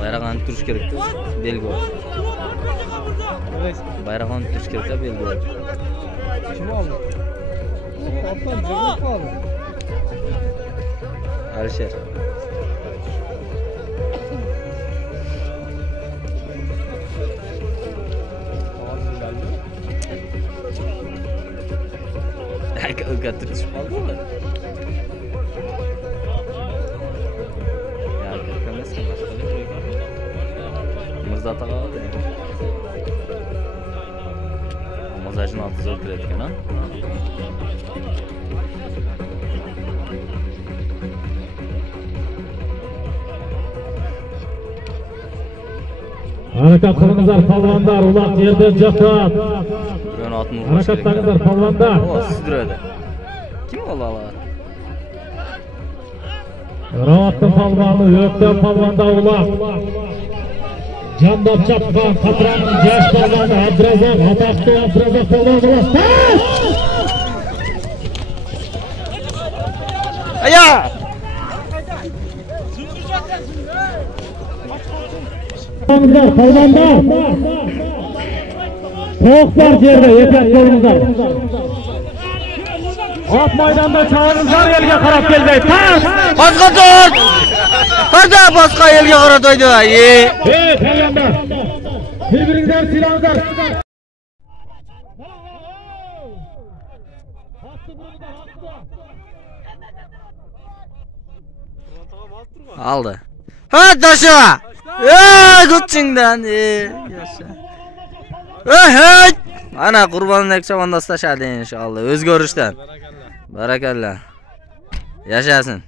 Bayrağını tutuş gerekti. Belgi var. Bayrağını tutuş gerekti. Belgi var. Kim aldı? Alttan cebek aldı. Alişer. Götürüş oldu mu? Ya götürmezsin başka bir şey. Mırza takalı değil. Mazajın altı zor kiretken ha. Harakat kılınızlar palvanlar, ulak yerden cakrat. Harakatlarınızlar palvanlar. O sizdir öyle. Kim oldu Allah? Ravatlı palvanı, ökten palvanda ulak. Candap çapkan, katranın yaş palvanı, Abdrazak, Ataklı Abdrazak palvanı ulak. Aya! Palvanlar. Soğuk var yerde, yeter kolunuzlar. At maydanda çağırınızlar elge karab gelmeyi. Tas! Başka tut! Hadi başka elge karab doydu. Evet, palvanlar. Birbirinizden silahınızlar. Aldı. Hadi aşağı! Gutçingdan. Yaşa. Hey! Ana kurbanın ekşamandı taşadı inşallah. Özgörüşten. Barakallah. Yaşasın.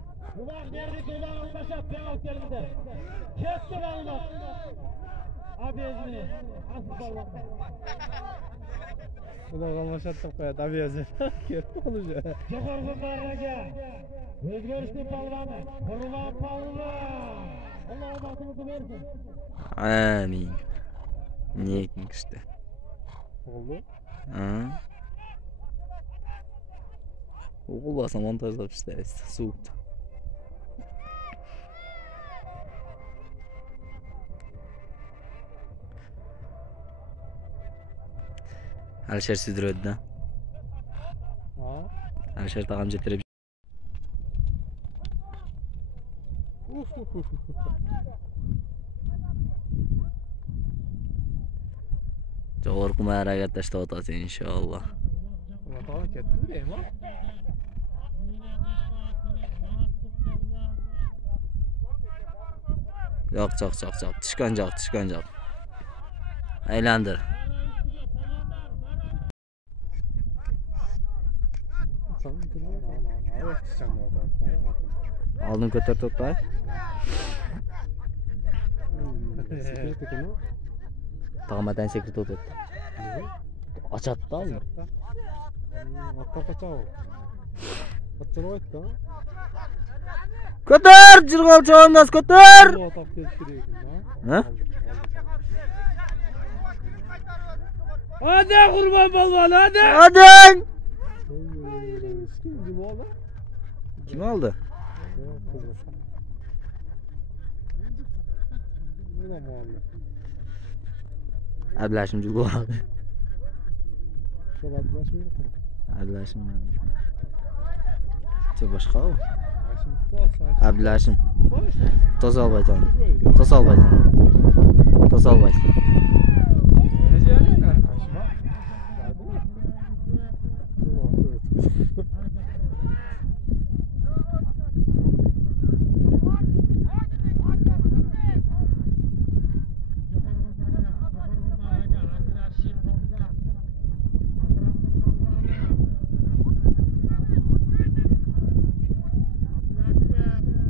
Ulan kalmaşattık koya tabi yazın. Kerip olacak. Özgürlüklü palvanı. Kurulan palvan. Allah'a batımızı versin. Amin. Niye işte? Oldu. Okul basa montajlap işler soğukta. Alişer sidro'ydu da. Alişer tağam jetirip. Jogor kuma harakat taşta otası inşallah. Tamam kettin değil mi? Yok. Tışkan çok. Aylandır. Aldın kötür tutay. Tağmadan sekret oturdu. Açattı aldın. Atlar kaçağı. Atlar o etti ha. Kötür! Cırgal çoğundas kötür! Ha? Hadi kurban balvan hadi! Hadi! Kim aldı? Ablaşım cügü abi. Ablaşım. Çok başka o. Ablaşım. Toz al baytan.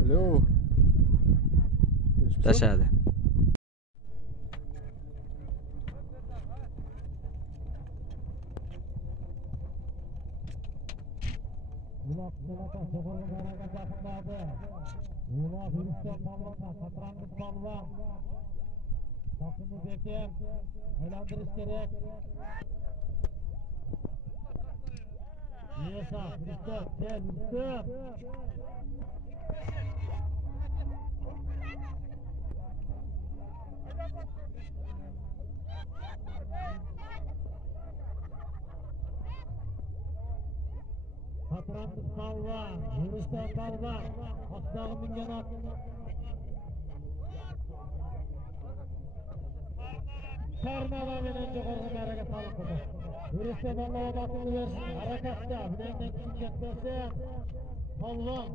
Alo. Taşadı. Takımı bekleyen, aylandırış gerek. Yesa, Rüstem, gel Rüstem. Patronluk balva, Rüstem balva, Aslanı mingen at. Sarmada menen jokorgu hareket alıp koydu. Rüstem Allah'a bakımını versin, harakatta, bilenden kim ketmese, balvan.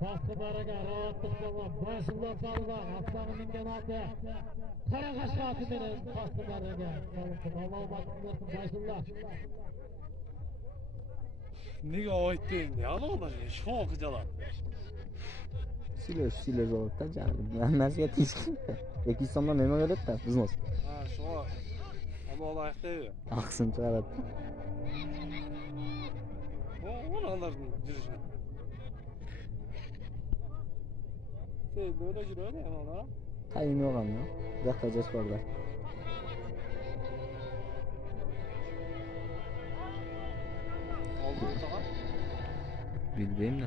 Baskılarına rahatlık olan başından balvan, Aslanı mingen atı. Karakaş katımının baskılarına Allah'a bakımını versin, başından. Nega aytding? Ne qilaman? Shoq qilaman. Siler bo'libdi canım. Hammasiga teskari. 200 so'mdan nima beradi-da? Biznes. Ha, shu. Alloh aytdi. Aqsin chiqaradi. Onalarning yurishini. Sen böyle yürüyorsun ya ona. Tayin yo'q hamma. Daqqa borlar. Oldu mu daha? Bilmeyim de.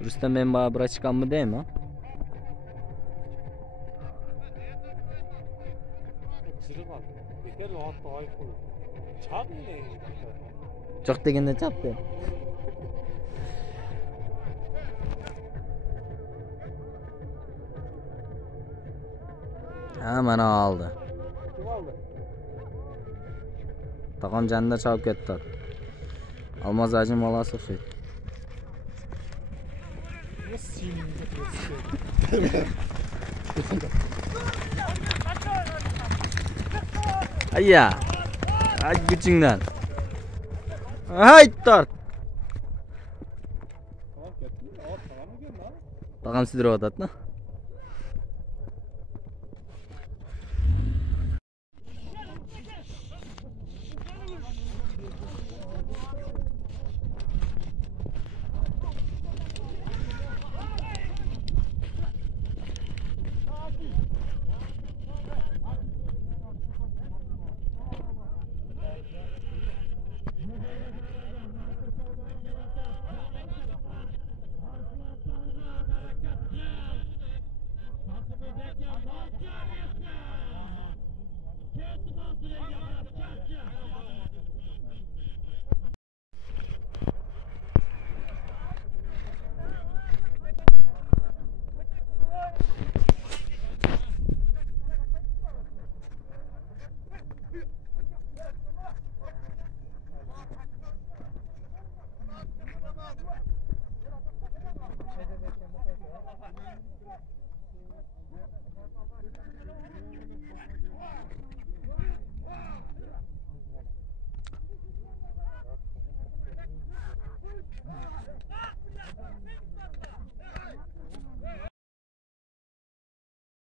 Rüstem ben bana bırak çıkan mı değil mi? Çırıgan. Yeter rahat da ayıp olur. Çap ne? Çok degende çaptı. Hemen aldı. Kim aldı? Taqam canında çabuk ketdi. Almaz acım balası o'xshaydi. Nasıl Ayya. Ay gücünden. Hay tort. Tamam, kettin. Tamam, gel lan. Taqam sidirib o'tadi.